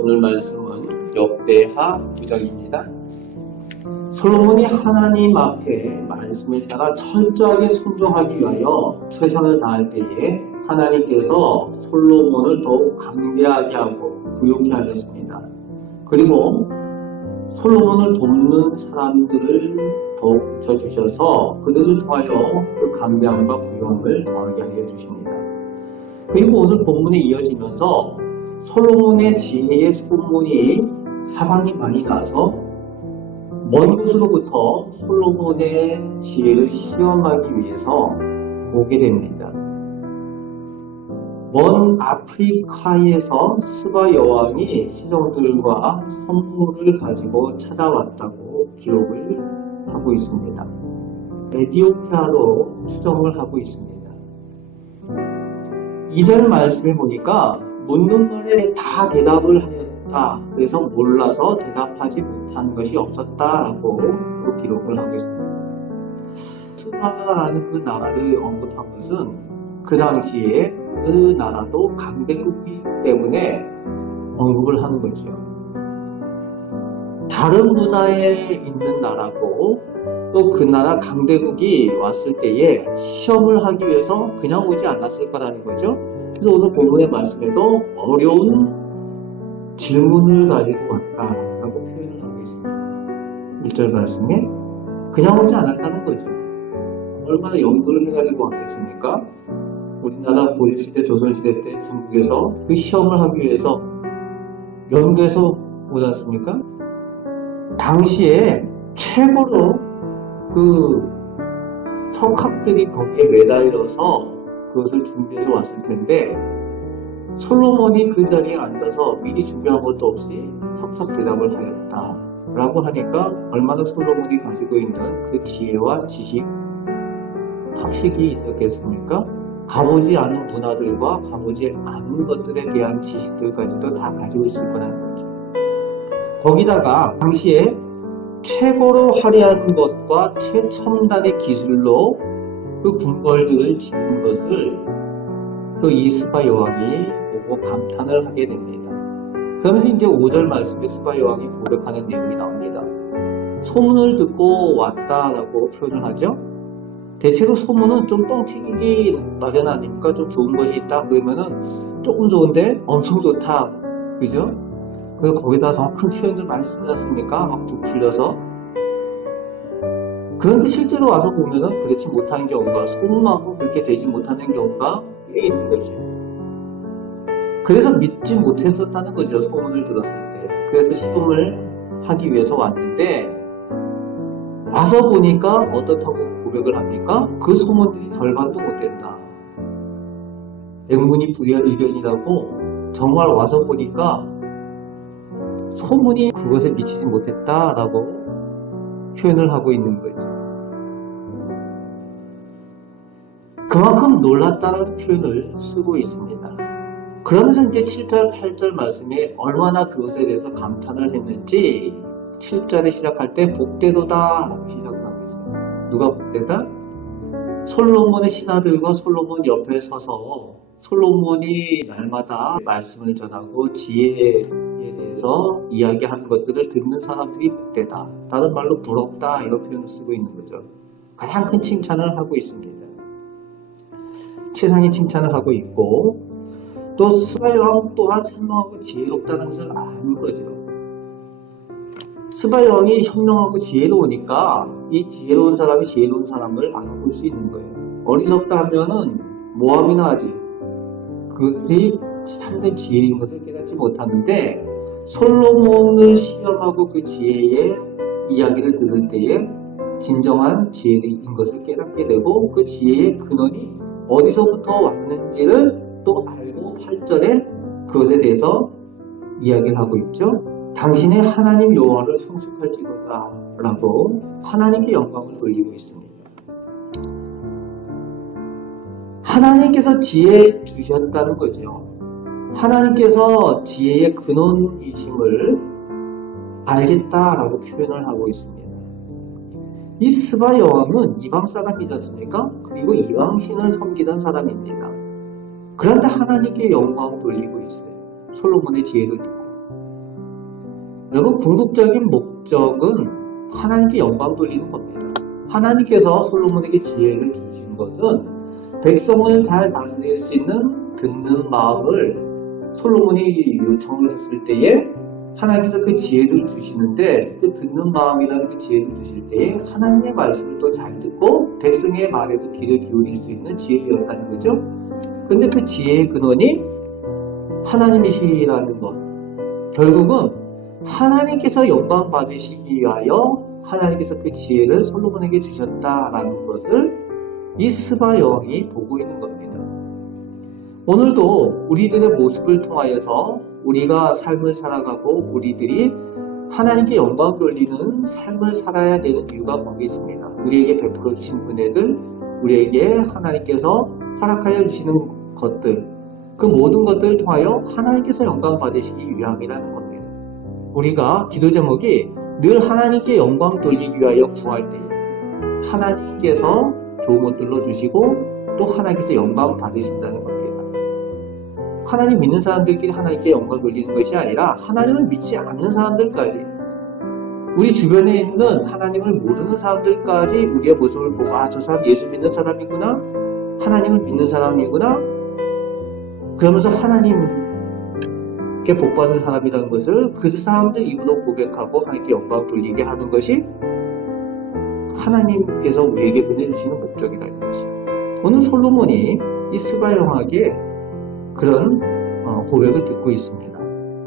오늘 말씀은 역대하 9장입니다. 솔로몬이 하나님 앞에 말씀에 따라 철저하게 순종하기 위하여 최선을 다할 때에 하나님께서 솔로몬을 더욱 강대하게 하고 부유케 하셨습니다. 그리고 솔로몬을 돕는 사람들을 더욱 붙여주셔서 그들을 통하여 그 강대함과 부유함을 더하게 하여 주십니다. 그리고 오늘 본문에 이어지면서 솔로몬의 지혜의 소문이 사방이 많이 나서 먼 곳으로부터 솔로몬의 지혜를 시험하기 위해서 오게 됩니다. 먼 아프리카에서 스바 여왕이 시종들과 선물을 가지고 찾아왔다고 기록을 하고 있습니다. 에티오피아로 추정을 하고 있습니다. 2절 말씀에 보니까 묻는 말에 다 대답을 하였다. 그래서 몰라서 대답하지 못한 것이 없었다라고 그 기록을 하고 있습니다. 스바라는 그 나라를 언급한 것은 그 당시에 그 나라도 강대국이기 때문에 언급을 하는 거죠. 다른 문화에 있는 나라고 또 그 나라 강대국이 왔을 때에 시험을 하기 위해서 그냥 오지 않았을 거라는 거죠. 그래서 오늘 본문의 말씀에도 어려운 질문을 가지고 왔다라고 표현을 하고 있습니다. 1절 말씀에 그냥 오지 않았다는 거죠. 얼마나 연구를 해가지고 왔겠습니까? 우리나라 고려시대, 조선시대 때 중국에서 그 시험을 하기 위해서 연구해서 오지 않습니까? 당시에 최고로 그 석학들이 거기에 매달려서 그것을 준비해서 왔을 텐데 솔로몬이 그 자리에 앉아서 미리 준비한 것도 없이 섭섭 대답을 하였다 라고 하니까 얼마나 솔로몬이 가지고 있는 그 지혜와 지식, 학식이 있었겠습니까? 가보지 않은 문화들과 가보지 않은 것들에 대한 지식들까지도 다 가지고 있을 거라는 거죠. 거기다가 당시에 최고로 화려한 것과 최첨단의 기술로 그 궁궐들을 짓는 것을 또 이 스바 여왕이 보고 감탄을 하게 됩니다. 그러면서 이제 5절 말씀에 스바 여왕이 고백하는 내용이 나옵니다. 소문을 듣고 왔다라고 표현을 하죠. 대체로 소문은 좀 뻥튀기기 마련 아닙니까? 좀 좋은 것이 있다 그러면은 조금 좋은데 엄청 좋다, 그죠? 그리고 거기다 더 큰 표현들 많이 쓰지 않습니까? 막 부풀려서. 그런데 실제로 와서 보면은 그렇지 못한 경우가, 소문하고 그렇게 되지 못하는 경우가 꽤 있는 거죠. 그래서 믿지 못했었다는 거죠, 소문을 들었을 때. 그래서 시험을 하기 위해서 왔는데 와서 보니까 어떻다고 고백을 합니까? 그 소문들이 절반도 못 된다. 백문이 불여일견이라고 정말 와서 보니까 소문이 그것에 미치지 못했다라고 표현을 하고 있는 거죠. 그만큼 놀랐다는 표현을 쓰고 있습니다. 그러면서 이제 7절, 8절 말씀에 얼마나 그것에 대해서 감탄을 했는지 7절에 시작할 때 복되도다 라고 시작을 하고 있어요. 누가 복되다? 솔로몬의 신하들과 솔로몬 옆에 서서 솔로몬이 날마다 말씀을 전하고 지혜에 대해서 이야기하는 것들을 듣는 사람들이 복되다. 다른 말로 부럽다 이런 표현을 쓰고 있는 거죠. 가장 큰 칭찬을 하고 있습니다. 최상의 칭찬을 하고 있고 또 스바 여왕 또한 현명하고 지혜롭다는 것을 아는 거죠. 스바 여왕이 현명하고 지혜로우니까 이 지혜로운 사람이 지혜로운 사람을 알아볼 수 있는 거예요. 어리석다 하면은 모함이나 하지. 그것이 참된 지혜인 것을 깨닫지 못하는데 솔로몬을 시험하고 그 지혜의 이야기를 들을 때에 진정한 지혜인 것을 깨닫게 되고 그 지혜의 근원이 어디서부터 왔는지를 또 알고 8절에 그것에 대해서 이야기를 하고 있죠. 당신의 하나님 여호와를 성숙할지로다 라고 하나님께 영광을 돌리고 있습니다. 하나님께서 지혜 주셨다는 거죠. 하나님께서 지혜의 근원이심을 알겠다라고 표현을 하고 있습니다. 이 스바 여왕은 이방 사람이지 않습니까? 그리고 이방신을 섬기던 사람입니다. 그런데 하나님께 영광을 돌리고 있어요. 솔로몬의 지혜를 듣고. 여러분, 궁극적인 목적은 하나님께 영광 돌리는 겁니다. 하나님께서 솔로몬에게 지혜를 주신 것은 백성을 잘 다스릴 수 있는 듣는 마음을 솔로몬이 요청을 했을 때에 하나님께서 그 지혜를 주시는데, 그 듣는 마음이라는 그 지혜를 주실 때에 하나님의 말씀을 또 잘 듣고 백성의 말에도 귀를 기울일 수 있는 지혜였다는 거죠. 그런데 그 지혜의 근원이 하나님이시라는 것, 결국은 하나님께서 영광 받으시기 위하여 하나님께서 그 지혜를 솔로몬에게 주셨다라는 것을 이 스바 여왕이 보고 있는 겁니다. 오늘도 우리들의 모습을 통하여서 우리가 삶을 살아가고 우리들이 하나님께 영광 돌리는 삶을 살아야 되는 이유가 거기 있습니다. 우리에게 베풀어 주신 은혜들, 우리에게 하나님께서 허락하여 주시는 것들, 그 모든 것들을 통하여 하나님께서 영광 받으시기 위함이라는 겁니다. 우리가 기도 제목이 늘 하나님께 영광 돌리기 위하여 구할 때 하나님께서 좋은 것들로 주시고 또 하나님께서 영광 받으신다는 겁니다. 하나님 믿는 사람들끼리 하나님께 영광 돌리는 것이 아니라 하나님을 믿지 않는 사람들까지, 우리 주변에 있는 하나님을 모르는 사람들까지 우리의 모습을 보고 저 사람 예수 믿는 사람이구나, 하나님을 믿는 사람이구나, 그러면서 하나님께 복받는 사람이라는 것을 그 사람들 입으로 고백하고 하나님께 영광 돌리게 하는 것이 하나님께서 우리에게 보내주시는 목적이라는 것이죠. 오늘 솔로몬이 이 스바 여왕에게 그런 고백을 듣고 있습니다.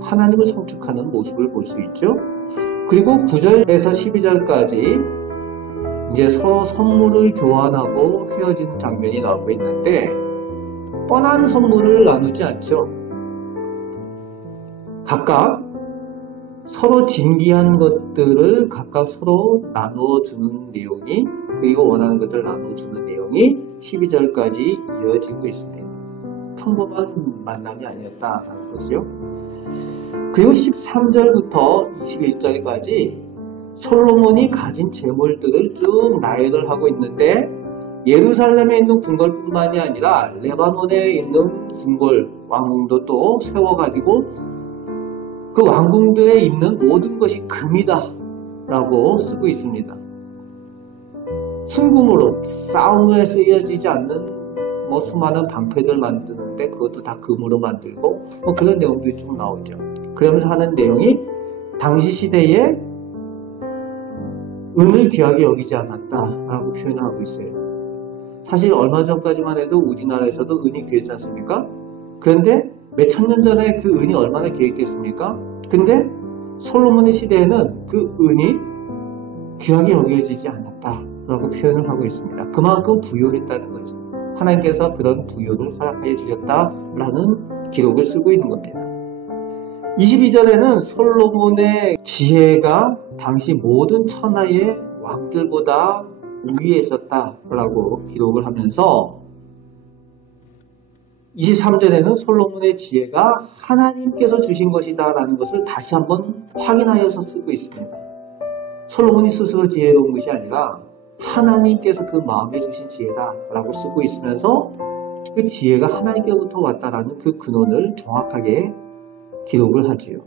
하나님을 성축하는 모습을 볼 수 있죠. 그리고 9절에서 12절까지 이제 서로 선물을 교환하고 헤어지는 장면이 나오고 있는데, 뻔한 선물을 나누지 않죠. 각각 서로 진귀한 것들을 각각 서로 나누어주는 내용이, 그리고 원하는 것들을 나누어주는 내용이 12절까지 이어지고 있습니다. 평범한 만남이 아니었다는 것이요. 그리고 13절부터 21절까지 솔로몬이 가진 재물들을 쭉 나열을 하고 있는데, 예루살렘에 있는 궁궐뿐만이 아니라 레바논에 있는 궁궐, 왕궁도 또 세워가지고 그 왕궁들에 있는 모든 것이 금이다 라고 쓰고 있습니다. 순금으로 싸움에 쓰여지지 않는 수많은 방패들 만드는데 그것도 다 금으로 만들고 그런 내용들이 좀 나오죠. 그러면서 하는 내용이 당시 시대에 은을 귀하게 여기지 않았다라고 표현을 하고 있어요. 사실 얼마 전까지만 해도 우리나라에서도 은이 귀했지 않습니까? 그런데 몇 천년 전에 그 은이 얼마나 귀했겠습니까? 근데 솔로몬의 시대에는 그 은이 귀하게 여겨지지 않았다라고 표현을 하고 있습니다. 그만큼 부유했다는 거죠. 하나님께서 그런 부유를 허락하여 주셨다라는 기록을 쓰고 있는 겁니다. 22절에는 솔로몬의 지혜가 당시 모든 천하의 왕들보다 우위에 있었다라고 기록을 하면서, 23절에는 솔로몬의 지혜가 하나님께서 주신 것이다 라는 것을 다시 한번 확인하여서 쓰고 있습니다. 솔로몬이 스스로 지혜로운 것이 아니라 하나님께서 그 마음에 주신 지혜다 라고 쓰고 있으면서 그 지혜가 하나님께로부터 왔다라는 그 근원을 정확하게 기록을 하지요.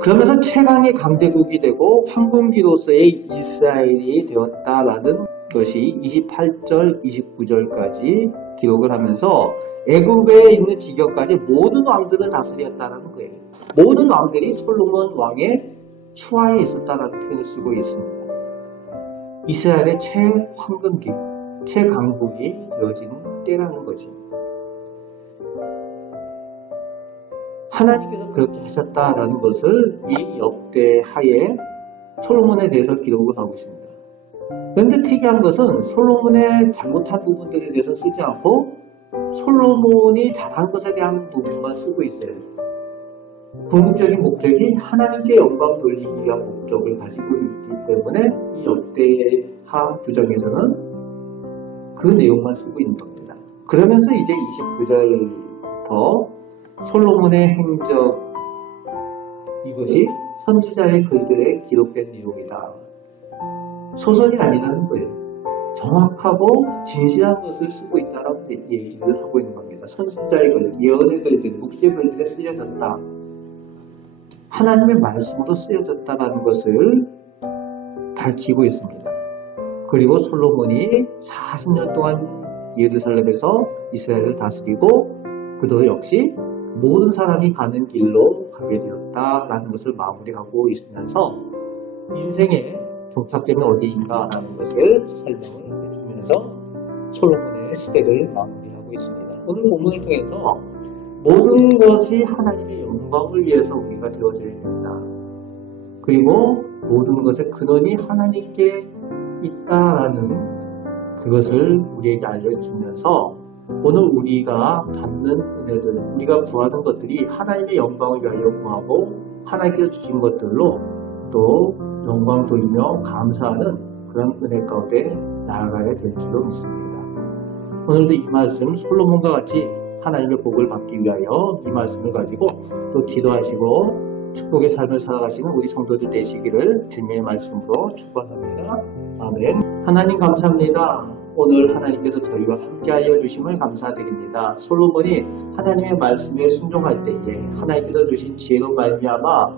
그러면서 최강의 강대국이 되고 황금기로서의 이스라엘이 되었다라는 것이 28절, 29절까지 기록을 하면서 애굽에 있는 지경까지 모든 왕들을 다스렸다는 거예요. 모든 왕들이 솔로몬 왕의 수하에 있었다라는 표현을 쓰고 있습니다. 이스라엘의 최황금기, 최강국이 되어진 때라는 거죠. 하나님께서 그렇게 하셨다라는 것을 이 역대하에 솔로몬에 대해서 기록을 하고 있습니다. 그런데 특이한 것은 솔로몬의 잘못한 부분들에 대해서 쓰지 않고 솔로몬이 잘한 것에 대한 부분만 쓰고 있어요. 궁극적인 목적이 하나님께 영광 돌리기 위한 목적을 가지고 있기 때문에 이 역대하 구정에서는 그 내용만 쓰고 있는 겁니다. 그러면서 이제 29절부터 솔로몬의 행적, 이것이 선지자의 글들에 기록된 내용이다. 소설이 아니라는 거예요. 정확하고 진실한 것을 쓰고 있다라고 얘기를 하고 있는 겁니다. 선지자의 글, 예언의 글들, 묵시의 글들에 쓰여졌다. 하나님의 말씀으로 쓰여졌다는 것을 밝히고 있습니다. 그리고 솔로몬이 40년 동안 예루살렘에서 이스라엘을 다스리고 그도 역시 모든 사람이 가는 길로 가게 되었다라는 것을 마무리하고 있으면서 인생의 종착점이 어디인가라는 것을 설명을 해주면서 솔로몬의 시대를 마무리하고 있습니다. 오늘 본문을 통해서 모든 것이 하나님의 영광을 위해서 우리가 되어져야 된다. 그리고 모든 것의 근원이 하나님께 있다라는 그것을 우리에게 알려주면서 오늘 우리가 받는 은혜들, 우리가 구하는 것들이 하나님의 영광을 위하여 구하고 하나님께서 주신 것들로 또 영광 돌리며 감사하는 그런 은혜 가운데 나아가야 될 줄로 믿습니다. 오늘도 이 말씀 솔로몬과 같이 하나님의 복을 받기 위하여 이 말씀을 가지고 또 기도하시고 축복의 삶을 살아가시는 우리 성도들 되시기를 주님의 말씀으로 축복합니다. 아멘. 하나님 감사합니다. 오늘 하나님께서 저희와 함께하여 주심을 감사드립니다. 솔로몬이 하나님의 말씀에 순종할 때에 하나님께서 주신 지혜로 말미암아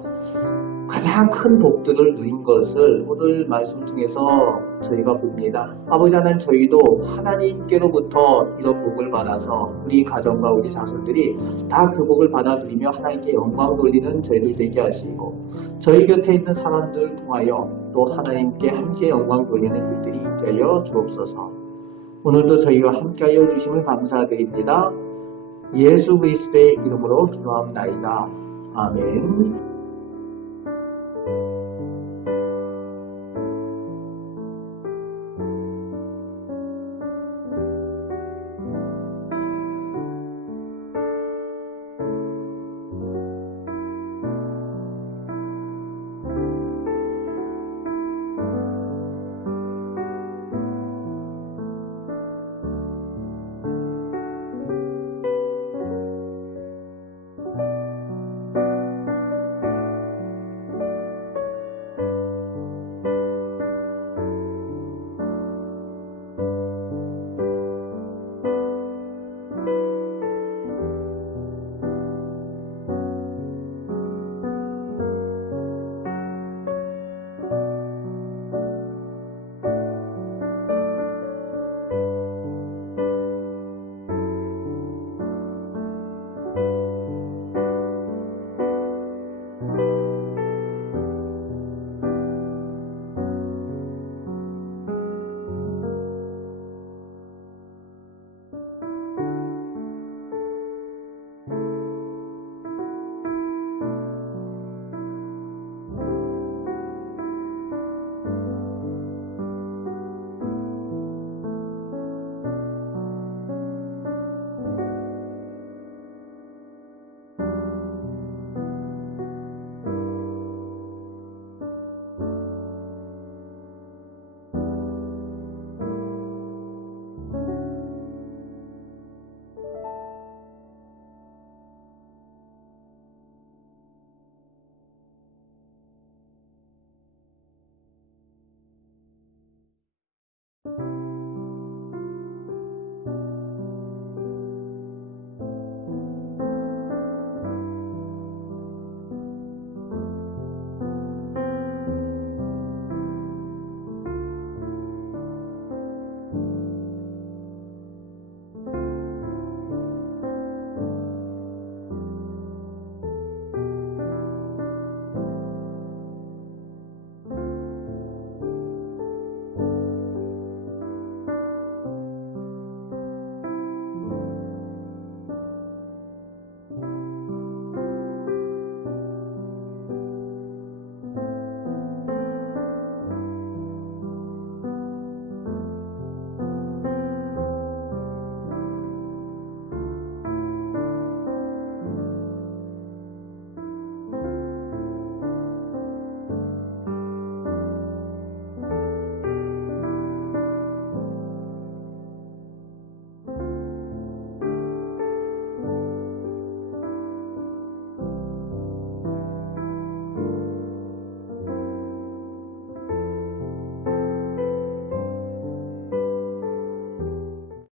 가장 큰 복들을 누린 것을 오늘 말씀 중에서 저희가 봅니다. 아버지 하나님, 저희도 하나님께로부터 이런 복을 받아서 우리 가정과 우리 자손들이 다 그 복을 받아들이며 하나님께 영광 돌리는 저희들 되게 하시고 저희 곁에 있는 사람들을 통하여 또 하나님께 함께 영광 돌리는 일들이 있게 하여 주옵소서. 오늘도 저희와 함께하여 주심을 감사드립니다. 예수 그리스도의 이름으로 기도합나이다. 아멘.